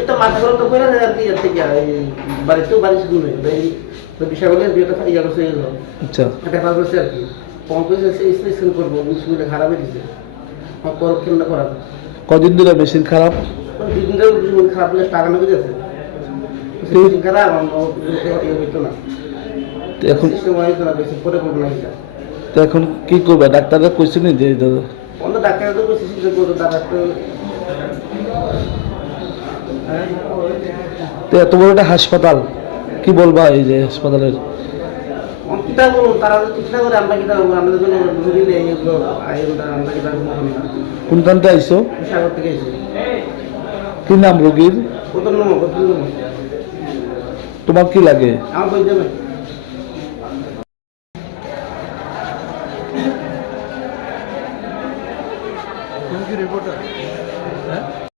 এটা মাথা গরম তো করে আর কি থেকে এই বাড়িতেও বাড়ি শুরু এই তো বিষয় বলে বিয়েটা ইয়া করছে আচ্ছা। এটা পার করছে আর কি কম করেছে সে স্পেশাল করব শুনে খারাপ হয়ে গেছে। আমার পর কেমন করার? কদিন ধরে মেশিন খারাপ? দুই দিন ধরে শুনে খারাপ হলে টাকা নেবে মেশিন খারাপ ইয়ে হইতো না। তো এখন না পরে করব না তো কি করবে? ডাক্তাররা কইছে নি যে অন্য ডাক্তার তো ডাক্তার তো এত বড় একটা হাসপাতাল কি বলবা এই যে হাসপাতালের? কিতা করব তারা তো ঠিক না করে আমরা কিতা করব আমাদের জন্য রুগী নেই এগুলো আইনটা আমরা কিতা করব না কোনখানটা আইসো কি নাম রোগীর? তোমার কি লাগে? রিপোর্টার